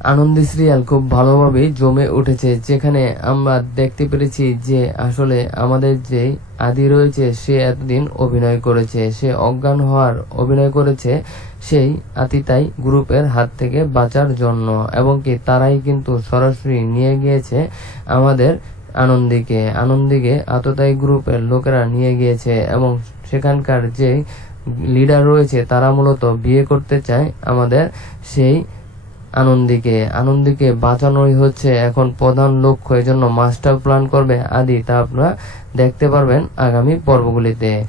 Anandi serial খুব ভালোভাবেই জমে উঠেছে, যেখানে আমরা দেখতে পেরেছি যে আসলে আমাদের যে আদি রয়েছে, সে এতদিন অভিনয় করেছে, সে অজ্ঞান হওয়ার অভিনয় করেছে, সেই আতিতাই গ্রুপের হাত থেকে বাঁচার জন্য, এবং কি তারাই কিন্তু সরাসরি নিয়ে গিয়েছে আমাদের আনন্দিকে আনন্দিকে আততাই গ্রুপের লোকেরা নিয়ে গিয়েছে, এবং সেখানকার যে লিডার রয়েছে, তারা মূলত বিয়ে করতে চায় আমাদের সেই আনন্দিকে। আনন্দিকে বাঁচানোই হচ্ছে এখন প্রধান লক্ষ্য। এই জন্য মাস্টার প্ল্যান করবে আদি। তা আপনারা দেখতে পারবেন আগামী পর্বগুলিতে।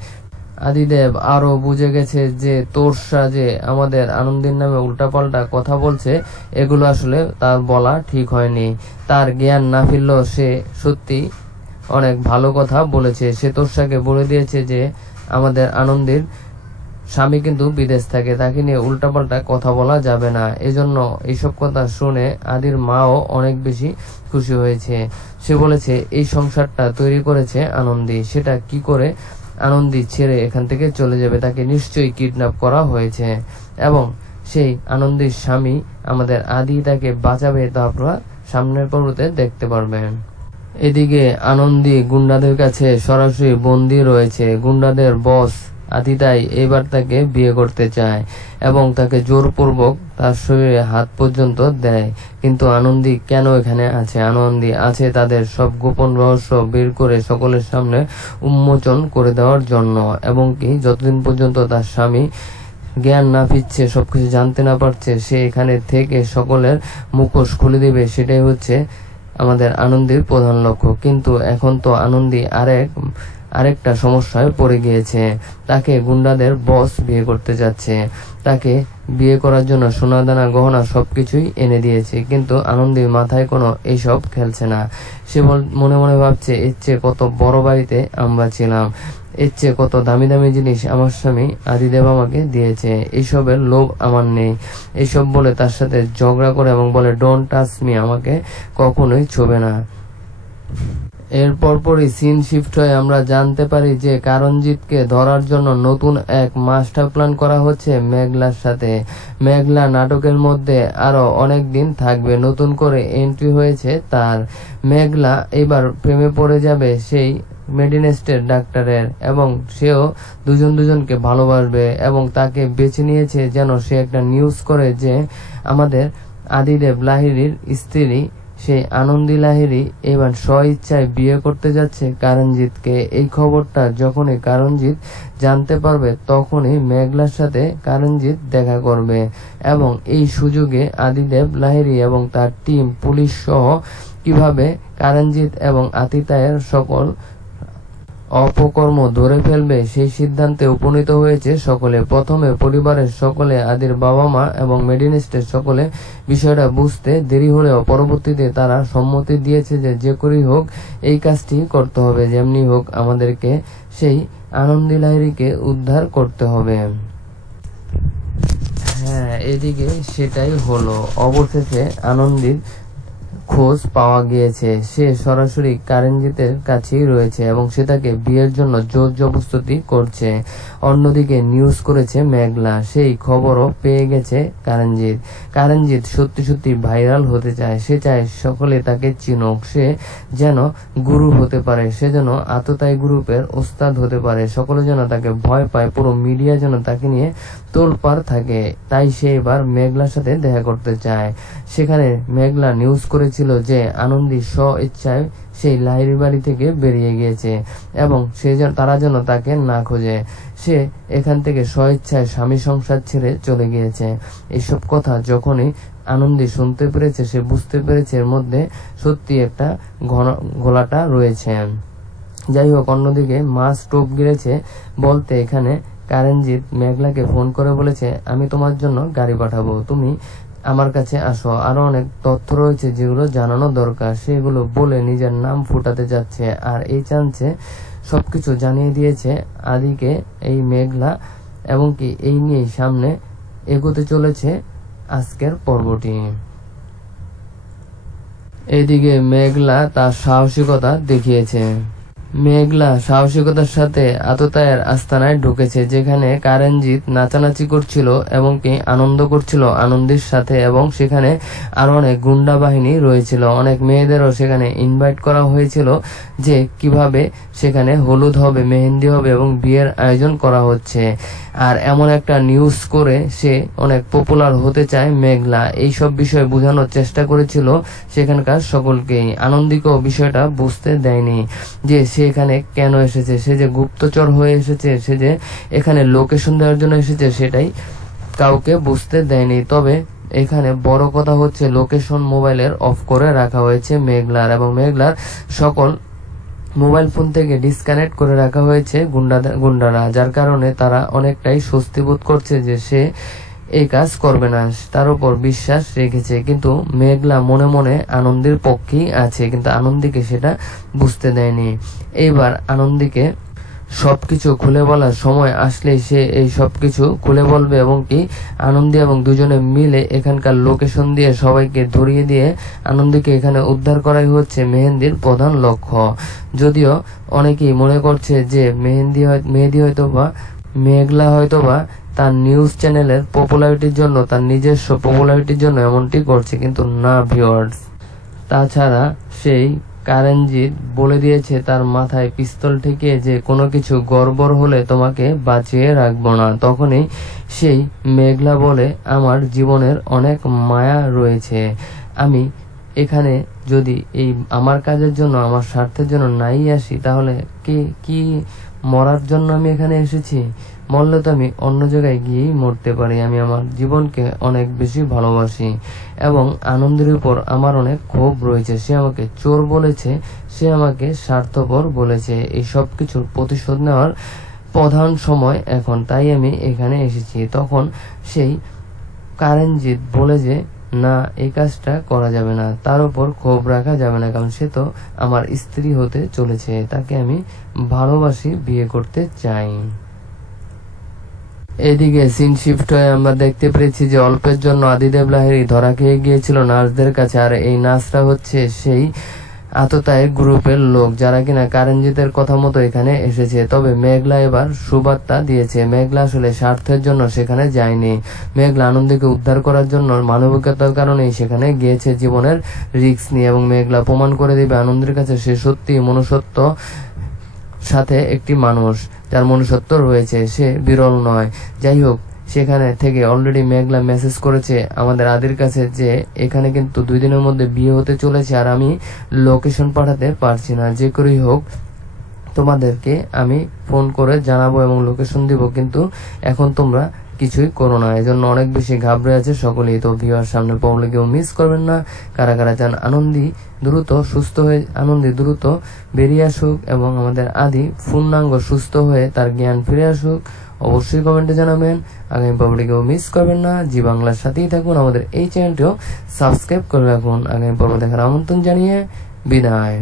আদিদেব আরও বুঝে গেছে যে তোরসা যে আমাদের আনন্দের নামে উল্টাপাল্টা কথা বলছে, এগুলো আসলে তার বলা ঠিক হয়নি। তার জ্ঞান না ফিরলেও সে সত্যি অনেক ভালো কথা বলেছে। সে তোরসাকে বলে দিয়েছে যে আমাদের আনন্দের স্বামী কিন্তু বিদেশ থাকে, তাকে নিয়ে উল্টাপাল্টা কথা বলা যাবে না। এজন্য এইসব কথা শুনে আদির মাও অনেক বেশি খুশি হয়েছে। সে বলেছে, এই সংসারটা তৈরি করেছে আনন্দি। সেটা কি করে আনন্দি ছেড়ে এখান থেকে চলে যাবে? তাকে নিশ্চয়ই কিডন্যাপ করা হয়েছে। এবং সেই আনন্দির স্বামী আমাদের আদি তাকে বাঁচাবে, তা আপনারা সামনের পর্বতে দেখতে পারবেন। এদিকে আনন্দি গুন্ডাদের কাছে সরাসরি বন্দি রয়েছে। গুন্ডাদের বস আদিতাই এবার তাকে বিয়ে করতে চায় এবং তাকে জোরপূর্বক তার শরীরে হাত পর্যন্ত দেয়। কিন্তু আনন্দি কেন এখানে আছে? আনন্দি আছে তাদের সব গোপন রহস্য বের করে সকলের সামনে উন্মোচন করে দেওয়ার জন্য এবং কি যতদিন পর্যন্ত তার স্বামী জ্ঞান না ফিরছে, সবকিছু জানতে না পারছে, সে এখানে থেকে সকলের মুখোশ খুলে দেবে। সেটাই হচ্ছে আমাদের আনন্দের প্রধান লক্ষ্য। কিন্তু এখন তো আনন্দী আরেক, আরেকটা সমস্যায় পড়ে গিয়েছে। তাকে গুন্ডাদের বস বিয়ে করতে যাচ্ছে। তাকে বিয়ে করার জন্য সোনাদানা, গহনা সবকিছুই এনে দিয়েছে। কিন্তু আনন্দের মাথায় কোনো এইসব খেলছে না। সে মনে মনে ভাবছে, এর চেয়ে কত বড় বাড়িতে আমরা ছিলাম। এর চেয়ে কত দামি দামি জিনিস আমার স্বামী আদিদেব আমাকে দিয়েছে। এইসবের লোভ আমার নেই। এইসব বলে তার সাথে ঝগড়া করে এবং বলে ডোন্ট টাচ মি আমাকে কখনোই ছোবে না। এর পরপরই সিন শিফট হয়ে আমরা জানতে পারি যে কারণজিৎকে ধরার জন্য নতুন এক মাস্টার প্ল্যান করা হচ্ছে মেঘলার সাথে। মেঘলা নাটকের মধ্যে আরও অনেক দিন থাকবে, নতুন করে এন্ট্রি হয়েছে তার। মেঘলা এবার প্রেমে পড়ে যাবে সেই মেডিনেস্টের ডাক্তারের এবং সেও দুজন দুজনকে ভালোবাসবে এবং তাকে বেছে নিয়েছে যেন সে একটা নিউজ করে যে আমাদের আদিদেব লাহিড়ির স্ত্রী সেই আনন্দী লাহিড়ি এবার স্ব ইচ্ছায় বিয়ে করতে যাচ্ছে কারণজিৎকে। এই খবরটা যখনই কারণজিৎ জানতে পারবে, তখনই মেঘলার সাথে কারণজিৎ দেখা করবে। এবং এই সুযোগে আদিদেব লাহিড়ি এবং তার টিম পুলিশ সহ কীভাবে কারণজিৎ এবং আতিতায়ের সকল অপকর্ম ধরে ফেলবে সেই সিদ্ধান্তে উপনীত হয়েছে সকলে। প্রথমে পরিবারের সকলে, আদির বাবা মা এবং মেডিনিস্টের সকলে বিষয়টা বুঝতে দেরি হলেও পরবর্তীতে তারা সম্মতি দিয়েছে যে যে করেই হোক এই কাজটি করতে হবে। যেমনি হোক আমাদেরকে সেই আনন্দি লাহিড়িকে উদ্ধার করতে হবে। হ্যাঁ এদিকে সেটাই হলো। অবশেষে আনন্দির খোঁজ পাওয়া গিয়েছে। সে সরাসরি কারেনজিতের কাছেই রয়েছে এবং সে তাকে বিয়ের জন্য জোর জবস্তুতি করছে। অন্যদিকে নিউজ করেছে মেঘলা। সেই খবরও পেয়ে গেছে কারেনজিৎ কারেনজিৎ সত্যি সত্যি ভাইরাল হতে চায়। সে চায় সকলে তাকে চিনুক। সে যেন গুরু হতে পারে। সে যেন আততাই গ্রুপের ওস্তাদ হতে পারে। সকলে যেন তাকে ভয় পায়। পুরো মিডিয়া যেন তাকে নিয়ে তোলপার থাকে। তাই সে এবার মেঘলার সাথে দেখা করতে চায়। সেখানে মেঘলা নিউজ করেছিল যে আনন্দী স্ব ইচ্ছায় সেই লাহিড়ি বাড়ি থেকে বেরিয়ে গিয়েছে এবং সে তারা যেন তাকে না খোঁজে। সে এখান থেকে স্ব ইচ্ছায় স্বামী সংসার ছেড়ে চলে গিয়েছে। এসব কথা যখনই আনন্দী শুনতে পেরেছে, সে বুঝতে পেরেছে এর মধ্যে সত্যি একটা ঘন ঘোলাটা রয়েছে। যাই হোক, অন্যদিকে মা স্টোভ গিরেছে বলতে এখানে কারেনজিৎ মেঘলাকে ফোন করে বলেছে, আমি তোমার জন্য গাড়ি পাঠাবো। তুমি আমার কাছে আসো। আরও অনেক তথ্য রয়েছে যেগুলো জানানো দরকার। সেগুলো বলে নিজের নাম ফুটাতে যাচ্ছে আর এই চান্সে সবকিছু জানিয়ে দিয়েছে আদিকে এই মেঘলা এবং কি এই নিয়েই সামনে এগোতে চলেছে আজকের পর্বটি। এদিকে মেঘলা তার সাহসিকতা দেখিয়েছে। মেঘলা সাহসিকতার সাথে আততায়ের আস্তানায় ঢুকেছে, যেখানে কারেনজিৎ নাচানাচি করছিল এবং কি আনন্দ করছিল আনন্দের সাথে এবং সেখানে আরও অনেক গুন্ডা বাহিনী রয়েছিল। অনেক মেয়েদেরও সেখানে ইনভাইট করা হয়েছিল যে কীভাবে সেখানে হলুদ হবে, মেহেন্দি হবে এবং বিয়ের আয়োজন করা হচ্ছে। আর এমন একটা নিউজ করে সে অনেক পপুলার হতে চায় মেঘলা। এই সব বিষয় বোঝানোর চেষ্টা করেছিল সেখানকার সকলকেই। আনন্দিকও বিষয়টা বুঝতে দেয়নি যে সে এখানে কেন এসেছে? সে যে গুপ্তচর হয়ে এসেছে, সে যে এখানে লোকেশন দেওয়ার জন্য এসেছে, সেটাই কাউকে বুঝতে দেয়নি। তবে এখানে বড় কথা হচ্ছে, লোকেশন মোবাইলের অফ করে রাখা হয়েছে মেঘলার এবং মেঘলার সকল মোবাইল ফোন থেকে ডিসকানেক্ট করে রাখা হয়েছে গুন্ডাদের গুন্ডারা, যার কারণে তারা অনেকটাই স্বস্তি বোধ করছে যে সে এই কাজ করবে না। তার উপর বিশ্বাস রেখেছে। কিন্তু মেঘলা মনে মনে আনন্দের পক্ষেই আছে, কিন্তু আনন্দীকে সেটা বুঝতে দেয়নি। এইবার আনন্দীকে সবকিছু খুলে বলার সময় আসলেই সে এই সবকিছু খুলে বলবে এবং কি আনন্দী এবং দুজনে মিলে এখানকার লোকেশন দিয়ে সবাইকে ধরিয়ে দিয়ে আনন্দীকে এখানে উদ্ধার করাই হচ্ছে মেহেন্দির প্রধান লক্ষ্য। যদিও অনেকেই মনে করছে যে মেহেন্দি মেহেদি হয়তো বা মেঘলা হয়তো বা তার নিউজ চ্যানেলের পপুলারিটির জন্য, তার নিজস্ব পপুলারিটির জন্য এমনটি করছে, কিন্তু না ভিউয়ার্স তাছাড়া সেই কারেনজিৎ বলে দিয়েছে, তার মাথায় পিস্তল ঠেকিয়ে যে কোনো কিছু গড়বড় হলে তোমাকে বাঁচিয়ে রাখব না। তখনই সেই মেঘলা বলে, আমার জীবনের অনেক মায়া রয়েছে। আমি এখানে যদি এই আমার কাজের জন্য, আমার স্বার্থের জন্য নাই আসি, তাহলে কে, কি মরার জন্য আমি এখানে এসেছি। মরলে তো আমি অন্য জায়গায় গিয়েই মরতে পারি। আমি আমার জীবনকে অনেক বেশি ভালোবাসি এবং আনন্দের উপর আমার অনেক ক্ষোভ রয়েছে। সে আমাকে চোর বলেছে, সে আমাকে স্বার্থপর বলেছে। এই সব কিছুর প্রতিশোধ নেওয়ার প্রধান সময় এখন। তাই আমি এখানে এসেছি। তখন সেই কারেনজিৎ বলে যে না, এই কাজটা করা যাবে না। তার উপর ক্ষোভ রাখা যাবে না, কারণ সে তো আমার স্ত্রী হতে চলেছে। তাকে আমি ভালোবাসি, বিয়ে করতে চাই। এদিকে সিন শিফট হয়ে আমরা দেখতে পেরেছি যে অল্পের জন্য আদিদেব লাহেরি ধরা খেয়ে গিয়েছিল নার্সদের কাছে, আর এই নার্সরা হচ্ছে সেই আততায়ী গ্রুপের লোক যারা কিনা কারেনজিতের কথা মতো এখানে এসেছে। তবে মেঘলা এবার সুবার্তা দিয়েছে। মেঘলা আসলে স্বার্থের জন্য সেখানে যায়নি। মেঘলা আনন্দকে উদ্ধার করার জন্য মানবিকতার কারণেই সেখানে গিয়েছে জীবনের রিস্ক নিয়ে এবং মেঘলা প্রমাণ করে দিবে আনন্দের কাছে সে সত্যি মনুষ্যত্ব সাথে একটি মানুষ, যার মনুষ্যত্ব রয়েছে। সে বিরল নয়। যাই হোক সেখানে থেকে অলরেডি মেঘলা মেসেজ করেছে আমাদের আদির কাছে যে এখানে কিন্তু দুই দিনের মধ্যে বিয়ে হতে চলেছে আর আমি লোকেশন পাঠাতে পারছি না। যে করেই হোক, তোমাদেরকে আমি ফোন করে জানাব এবং লোকেশন দিব। কিন্তু এখন তোমরা কিছুই করো না। এজন্য অনেক বেশি ঘাবড়ে আছে সকলেই। তো ভিউয়ার সামনে পড়লে কেউ মিস করবেন না। কারা কারা চান আনন্দী, দ্রুত, সুস্থ হয়ে, আনন্দী দ্রুত বেরিয়ে আসুক এবং আমাদের আদি পূর্ণাঙ্গ, সুস্থ হয়ে তার জ্ঞান ফিরে আসুক, অবশ্যই কমেন্টে জানাবেন। আগামী পর্বটি কেউ মিস করবেন না। জি বাংলার সাথেই থাকুন। আমাদের এই চ্যানেলটিও সাবস্ক্রাইব করে রাখুন। আগামী পর্ব দেখার আমন্ত্রণ জানিয়ে বিদায়।